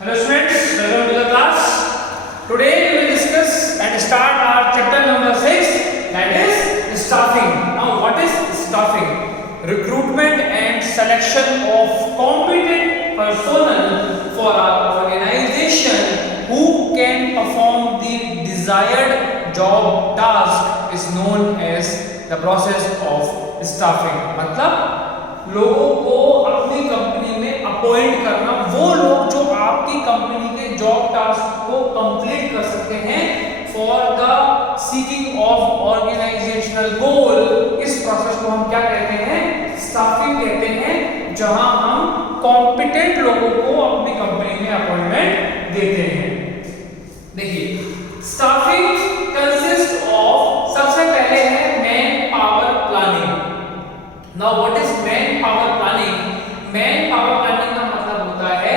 Hello students, welcome to the class. Today we will discuss and start our chapter number 6, that is staffing. Now what is staffing? Recruitment and selection of competent personnel for our organization who can perform the desired job task is known as the process of staffing. मतलब लोगों को अपनी company में appoint करना, वो लोग जो आपकी कंपनी के जॉब टास्क को कंप्लीट कर सकते हैं for the seeking of organisational goal. इस प्रोसेस को हम क्या कहते हैं? स्टाफिंग कहते हैं, जहां हम कॉम्पिटेंट लोगों को अपनी कंपनी में अपॉइंटमेंट देते हैं। देखिए, स्टाफिंग कंसिस्ट ऑफ, सबसे पहले है man power planning. Now what is manpower planning? Manpower planning का मतलब होता है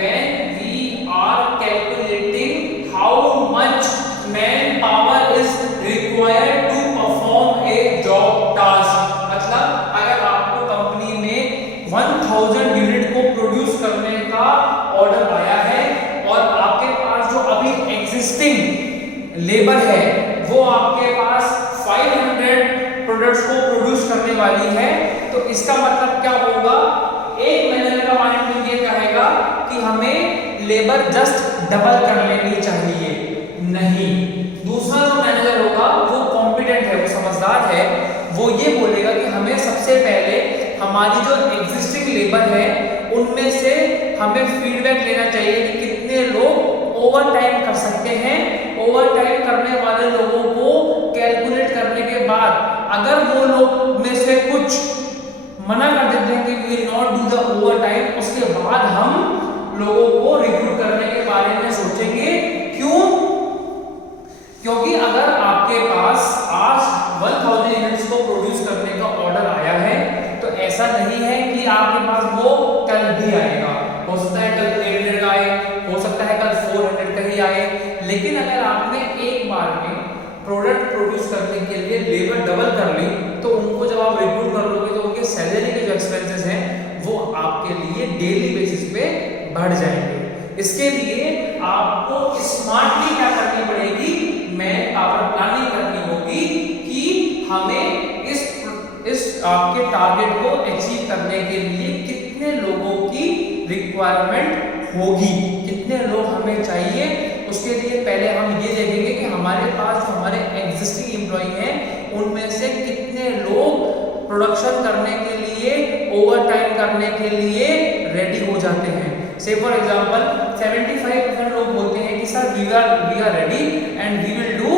when we are calculating how much manpower is required to perform a job task। मतलब अगर आपको कंपनी में 1000 यूनिट को प्रोड्यूस करने का ऑर्डर आया है और आपके पास जो अभी एग्जिस्टिंग लेबर है वो आपके पास 500 प्रोडक्ट्स को प्रोड्यूस करने वाली है, तो इसका मतलब क्या होगा? एक मैनेजर का माइंड ये कहेगा कि हमें लेबर जस्ट डबल कर लेनी चाहिए, नहीं। दूसरा जो मैनेजर होगा वो कॉम्पिटेंट है, वो समझदार है, वो ये बोलेगा कि हमें सबसे पहले हमारी जो एग्जिस्टिंग लेबर है उनमें से हमें फीडबैक लेना चाहिए कि कितने लोग ओवर टाइम कर सकते हैं। ओवर टाइम करने वाले लोगों को कैलकुलेट करने के बाद अगर वो लोग में से कुछ मना कर देते हैं कि we will not do the overtime, उसके बाद हम लोगों को रिक्रूट करने के बारे में सोचेंगे। क्यों? क्योंकि अगर आपके पास आज 1000 यूनिट्स को प्रोड्यूस करने का ऑर्डर आया है तो ऐसा नहीं है कि आपके पास वो कल भी आएगा। हो सकता है कल 800 का आए, हो सकता है कल 400 का ही आए, लेकिन अगर आपने एक बार में प्रोडक्ट प्रोड्यूस करने के लिए लेबर डबल कर ली तो उनको जब आप रिक्रूट कर लोगे तो उनके सैलरी के जो एक्सपेंसेस हैं वो आपके लिए डेली बेसिस पे बढ़ जाएंगे। इसके लिए आपको स्मार्टली क्या करनी पड़ेगी? मैन पावर प्लानिंग करनी होगी कि हमें इस आपके टारगेट को अचीव करने के लिए कितने लोगों की रिक्वायरमेंट होगी, कितने लोग हमें चाहिए। उसके लिए पहले हम ये देखेंगे कि हमारे पास जो हमारे एग्जिस्टिंग एम्प्लॉई हैं उनमें से कितने लोग प्रोडक्शन करने के लिए, ओवर टाइम करने के लिए रेडी हो जाते हैं। से फॉर एग्जांपल 75% लोग बोलते हैं कि sir we are ready and we will do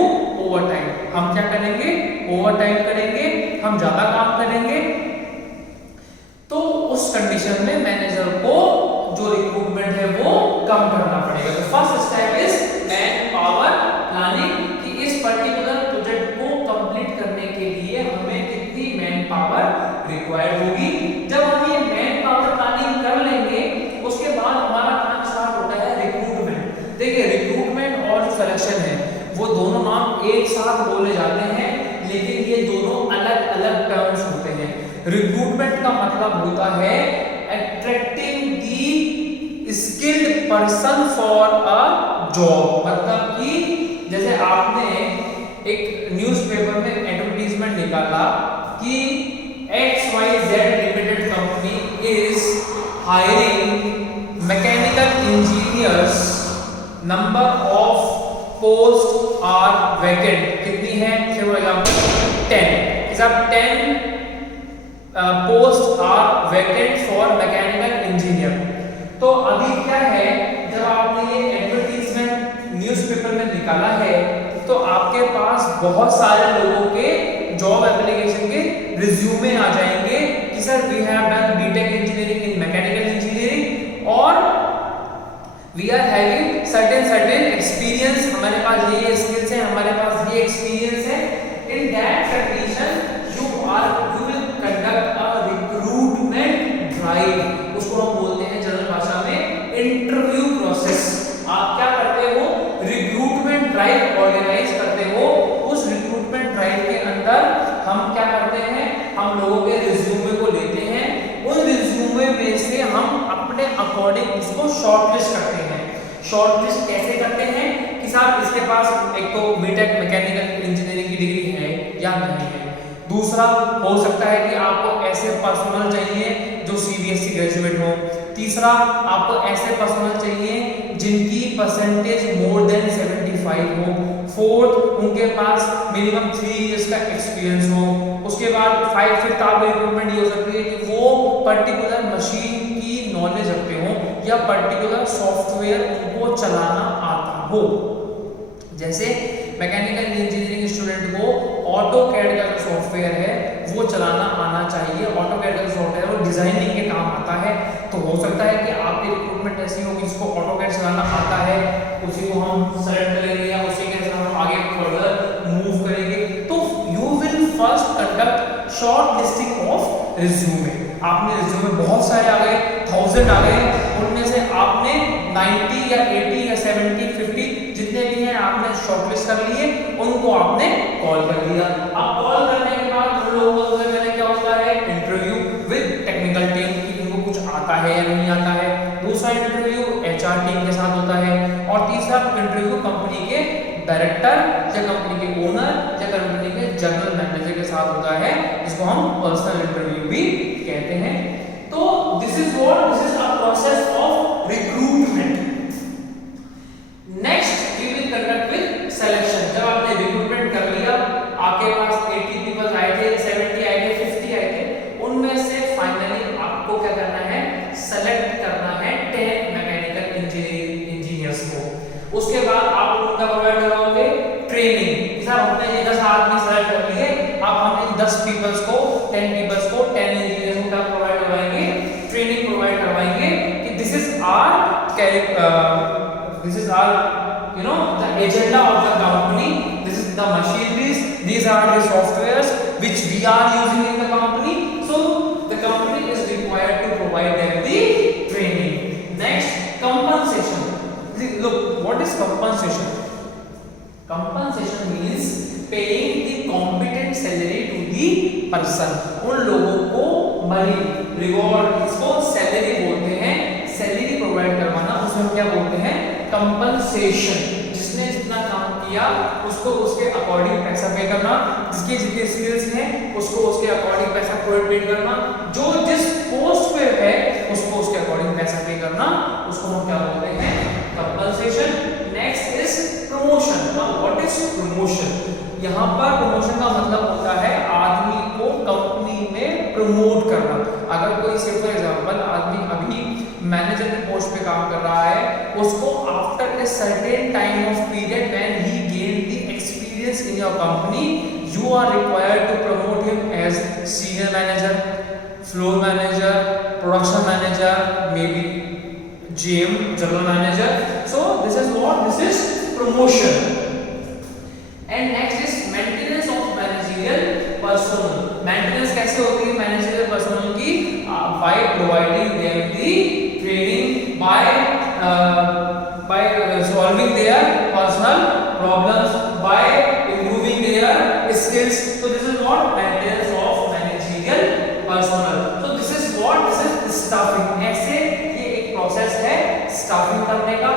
overtime. हम क्या करेंगे? ओवर टाइम करेंगे, हम ज्यादा काम करेंगे। तो उस कंडीशन में मैनेजर को जो रिक्रूटमेंट है वो कम करना पड़ेगा। तो first step is man power planning, कि इस पर्टिकुलर प्रोजेक्ट को कंप्लीट करने के लिए हमें कितनी मैन पावर रिक्वायर्ड होगी। जब हम ये मैन पावर प्लानिंग कर लेंगे उसके बाद हमारा काम स्टार्ट होता है रिक्रूटमेंट। देखिए, रिक्रूटमेंट और सिलेक्शन है वो दोनों नाम एक साथ बोले जाते हैं, लेकिन ये दोनों अलग अलग टर्म्स होते हैं। रिक्रूटमेंट का मतलब होता है attracting the skilled person for a job. मतलब कि जैसे आपने एक न्यूज़पेपर में एडवर्टाइजमेंट निकाला कि XYZ limited company is hiring mechanical engineers, number of post are vacant. कितनी है? For example 10 post are vacant for mechanical engineer. तो अभी क्या है, जब आपने ये एडवर्टाइजमेंट न्यूज़पेपर में निकाला है तो आपके पास बहुत सारे लोगों के जॉब एप्लीकेशन के रिज्यूमे आ जाएंगे कि sir we have done BTech engineering in mechanical engineering और we are having certain experience, हमारे पास ये स्किल्स हैं, हमारे पास ये एक्सपीरियंस है। In that condition you will conduct a recruitment drive. उसको हम बोलते हैं जनरल भाषा में इंटरव्यू प्रोसेस। आप क्या करते हो? रिक्रूटमेंट ड्राइव ऑर्गेनाइज करते हो। उस रिक्रूटमेंट ड्राइव के अंदर हम क्या करते हैं? हम लोगों के रिज्यूमे को लेते हैं, उन रिज्यूमे में से हम अपने अकॉर्डिंग उसको शॉर्टलिस्ट करते हैं। शॉर्टलिस्ट कैसे करते हैं कि साहब इसके पास एक तो बीटेक मैकेनिकल इंजीनियरिंग की डिग्री है या नहीं है, दूसरा हो सकता है कि आपको ऐसे पर्सनल चाहिए जो सीबीएसई ग्रेजुएट हो, तीसरा आपको ऐसे पर्सनल चाहिए जिनकी परसेंटेज मोर देन 75 हो, फोर्थ उनके पास मिनिमम 3 इयर्स का एक्सपीरियंस हो, उसके बाद फिफ्थ आपकी रिक्रूटमेंट ये हो सकती है कि वो पर्टिकुलर मशीन की नॉलेज रखते हो या पर्टिकुलर सॉफ्टवेयर उनको चलाना आता हो। जैसे मैकेनिकल इंजीनियरिंग स्टूडेंट को ऑटोकैड का जो सॉफ्टवेयर है वो चलाना आना चाहिए, ऑटोकैड का जो सॉफ्टवेयर है वो डिजाइनिंग के काम आता है। तो हो सकता है कि आपकी रिक्रूटमेंट ऐसी होगी जिसको ऑटोकैड चलाना आता है, उसी को हम सेलेक्ट करेंगे या उसी के साथ हम आगे फर्दर मूव करेंगे। तो you will first conduct short listing of resume. आपने रिज्यूमे बहुत सारे आ गए, 1000 आ गए, उनमें से आपने 90 या 80 या 70 50 जितने भी हैं आपने शॉर्टलिस्ट कर लिए, उनको आपने कॉल कर लिया। अब कॉल करने के बाद उन लोगों को मैंने क्या होता है इंटरव्यू विद टेक्निकल टीम कि इनको कुछ आता है या नहीं आता है, दूसरा इंटरव्यू एचआर टीम के साथ होता है, और तीसरा इंटरव्यू कंपनी के डायरेक्टर या कंपनी के ओनर या कंपनी के जनरल मैनेजर के साथ होता है, जिसको हम पर्सनल इंटरव्यू भी कहते हैं। तो this is a process of recruitment. Next we will conduct with selection. जब आपने रिक्रूटमेंट कर लिया, आपके पास 80 पीपल आए थे, 70 आए थे, 50 आए थे, उनमें से फाइनली आपको क्या करना है, सेलेक्ट करना है 10 मैकेनिकल इंजीनियर्स को। उसके बाद आप उनका प्रोवाइड कराओगे ट्रेनिंग। सर हमने ये 10 आदमी सेलेक्ट कर लिए, अब हम इन 10 पीपल्स को 10 पीपल्स को 10 इंजीनियर्स को क्या प्रोवाइड करवाएंगे, ट्रेनिंग प्रोवाइड करवाएंगे कि this is our you know the agenda of the company, this is the machineries, these are the softwares which we are using in the company, so the company is required to provide them the training. Next, compensation. Look, what is compensation? Compensation means paying the competent salary to the person. उन लोगों को money reward, इसको salary बोलते हैं, salary provide करवाना, उसमें क्या बोलते हैं कंपनसेशन। जिसने जितना काम किया उसको उसके अकॉर्डिंग पैसा पे करना, जिसकी जितनी स्किल्स हैं उसको उसके अकॉर्डिंग पैसा प्रोवाइड करना, जो जिस पोस्ट पे है उसको उसके अकॉर्डिंग पैसा पे करना, उसको हम क्या बोलते हैं compensation. Next is promotion. Now what is promotion? यहाँ पर प्रमोशन का मतलब होता है आदमी को कंपनी में प्रमोट करना। अगर कोई से फॉर एग्जांपल आदमी अभी मैनेजर की पोस्ट पे काम कर रहा है, उसको after a certain time of period when he gain the experience in your company, you are required to promote him as senior manager, floor manager, production manager, may be GM, general manager. So this is what, this is promotion. And next is maintenance of managerial personnel. Maintenance कैसे होती है managerial personnel की? By providing them the training, by solving their personal problems, by improving their skills. So this is what maintenance of managerial personnel. So this is what, this is staffing. ऐसे ये एक process है staffing करने का।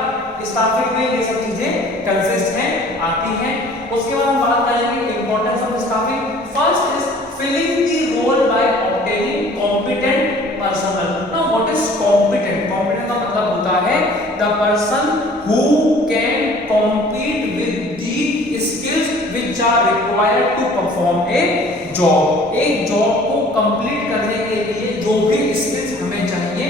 Staffing में ये सब चीजें कंसिस्ट हैं, आती हैं। उसके बाद हम बात करेंगे importance of staffing. First is filling the role by obtaining competent personnel. Now what is competent? Competent का मतलब होता है the person who can compete with the skills which are required to perform a job. एक job को complete करने के लिए जो भी स्किल्स हमें चाहिए,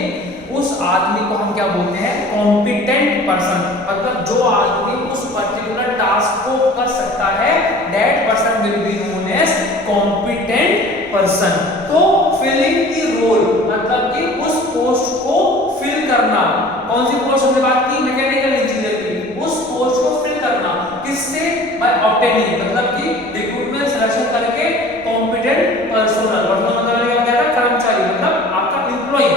उस आदमी को हम क्या बोलते हैं कॉम्पिटेंट पर्सन। मतलब जो आदमी उस पर्टिकुलर टास्क को कर सकता है, that person will be known as competent person. तो फिलिंग द रोल मतलब कि उस पोस्ट को फिल करना। कौन सी पोस्ट हमने बात की? मैकेनिकल इंजीनियर की। उस पोस्ट को फिल करना किससे? बाय ऑब्टेनिंग, मतलब कि रिक्रूटमेंट सिलेक्शन करके कॉम्पिटेंट पर्सनल। मतलब क्या होता है? कर्मचारी, मतलब आपका employee.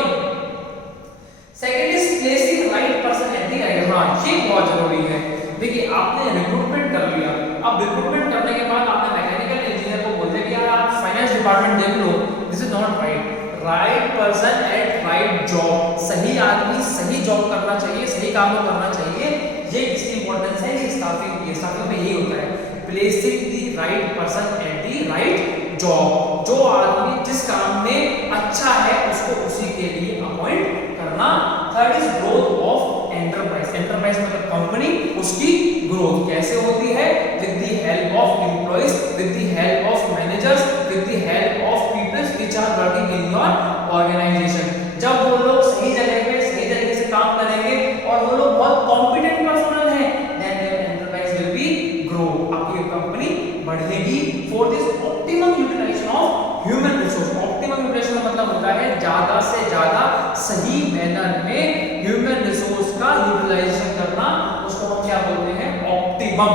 Second is placing right person at the right. हाँ, ये बहुत जरूरी है। देखिए आपने रिक्रूटमेंट कर लिया, अब रिक्रूटमेंट करने के बाद आपने मैकेनिकल इंजीनियर को बोलते कि यार आप फाइनेंस डिपार्टमेंट देख लो, this is not right. Right person at right job, सही आदमी सही जॉब करना चाहिए, सही काम को करना चाहिए, ये इसकी इंपॉर्टेंस है। ये स्टाफिंग में यही होता है, placing the right person at the right job, जो आदमी जिस काम में अच्छा है उसको उसी के लिए अपॉइंट करना। Third is growth of enterprise, enterprise मतलब कंपनी, उसकी ग्रोथ कैसे होती है, with the help of employees, with the help of managers, with the help of peoples which are working in your organisation. जब वो लोग सही जगह पे सही तरीके से काम करेंगे और वो लोग बहुत कॉम्पिटेंट पर्सनल हैं, then your enterprise will be grow, आपकी कंपनी बढ़ेगी। Fourth is optimum utilisation of human resource, optimum utilisation का मतलब होता है ज्यादा से ज्यादा सही मैनर में ह्यूमन रिसोर्स का यूटिलाइजेशन करना, उसको हम क्या बोलते हैं, optimum.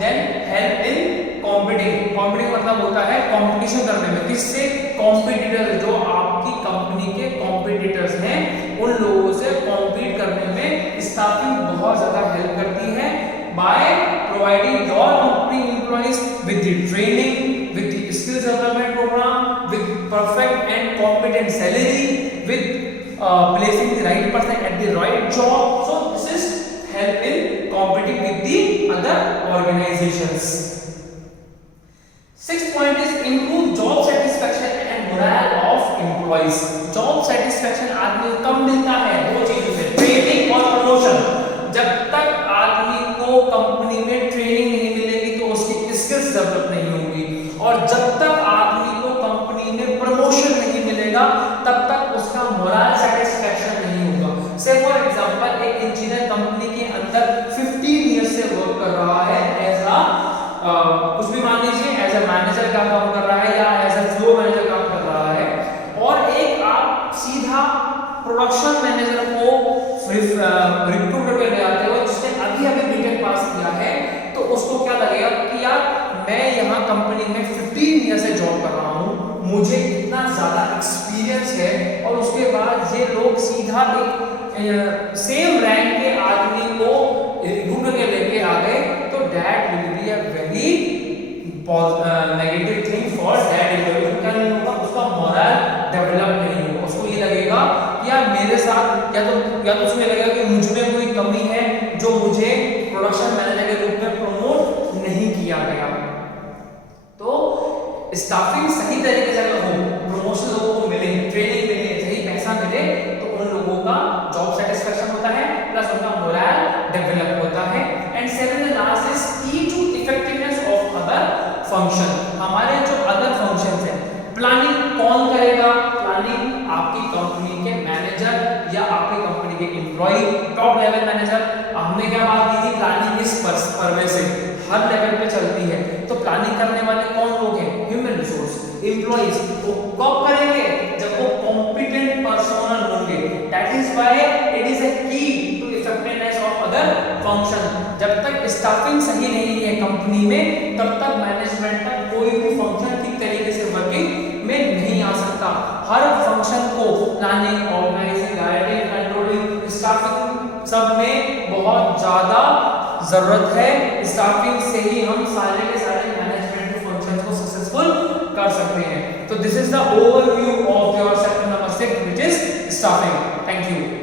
Then help in competing, competing मतलब होता है कंपटीशन करने में, किससे, कॉम्पिटिटर, जो आपकी कंपनी के कॉम्पिटिटर्स हैं उन लोगों से कॉम्पीट करने में स्टाफिंग बहुत ज्यादा हेल्प करती है, by providing your company employees with the training, with the skills development programme, with perfect and competent salary, with placing the right person at the right job. So this is help in competing with the other organizations. Sixth point is improve job satisfaction and morale of employees. Job satisfaction आदमी को कब मिलता है, दो चीजों से, training और promotion. जब तक आदमी को कंपनी में ट्रेनिंग नहीं मिलेगी तो उसकी स्किल्स डेवलप नहीं होंगी, और जब तक आदमी को कंपनी में प्रमोशन नहीं मिलेगा तब तक उसका मोरल सेटिस्फैक्शन नहीं होगा। से फॉर एग्जांपल एक इंजीनियर कंपनी के अंदर 15 इयर्स से वर्क कर रहा है एज कुछ भी मान लीजिए एज अ मैनेजर का काम कर रहा है या एज अ फ्लो मैनेजर काम कर रहा है, और एक आप सीधा प्रोडक्शन मैनेजर को रिक्रूट करके ले आते हो जिसने अभी अभी बीटेक पास किया है, तो उसको क्या लगेगा कि यार मैं यहाँ कंपनी में 15 ईयर से जॉब कर रहा हूँ, मुझे इतना ज्यादा एक्सपीरियंस है, और उसके बाद ये लोग सीधा एक सेम रैंक के आदमी को रिक्रूट करके लेके आ गए, तो that will be a very negative thing for that employee. क्या नहीं होगा, उसका मोरल डेवलप नहीं होगा, उसको ये लगेगा कि यार मेरे साथ या तो उसमें लगेगा कि मुझ में कोई कमी है जो मुझे प्रोडक्शन मैनेजर के रूप में प्रमोट नहीं किया गया। तो स्टाफिंग सही तरीके से अगर हो, प्रमोशन लोगों को मिले, ट्रेनिंग मिले, सही पैसा मिले, तो उन लोगों का जॉब सेटिस्फैक्शन होता है, प्लस उनका मोरल डेवलप होता है। And seventh and last is key to effectiveness of other function. हमारे जो अदर फंक्शंस हैं, प्लानिंग कौन करेगा, प्लानिंग आपकी कंपनी के मैनेजर या आपकी कंपनी के एम्प्लॉय, टॉप लेवल मैनेजर। हमने क्या बात की थी, प्लानिंग इस परवे से हर लेवल पे चलती है, तो प्लानिंग करने वाले कौन लोग हैं, ह्यूमन रिसोर्स एम्प्लॉइज। तो कब करेंगे, जब वो कॉम्पिटेंट पर्सनल होंगे, that is why it is a key to effectiveness of other function. जब तक स्टाफिंग सही नहीं है कंपनी में, तब तक मैनेजमेंट का कोई भी फंक्शन ठीक तरीके से वर्किंग में नहीं आ सकता। हर फंक्शन को planning, organising, guiding, controlling, staffing सब में बहुत ज्यादा जरूरत है। स्टाफिंग से ही हम सारे के सारे मैनेजमेंट फंक्शंस को सक्सेसफुल कर सकते हैं। तो this is the overview of your sector number 6 which is staffing. Thank you.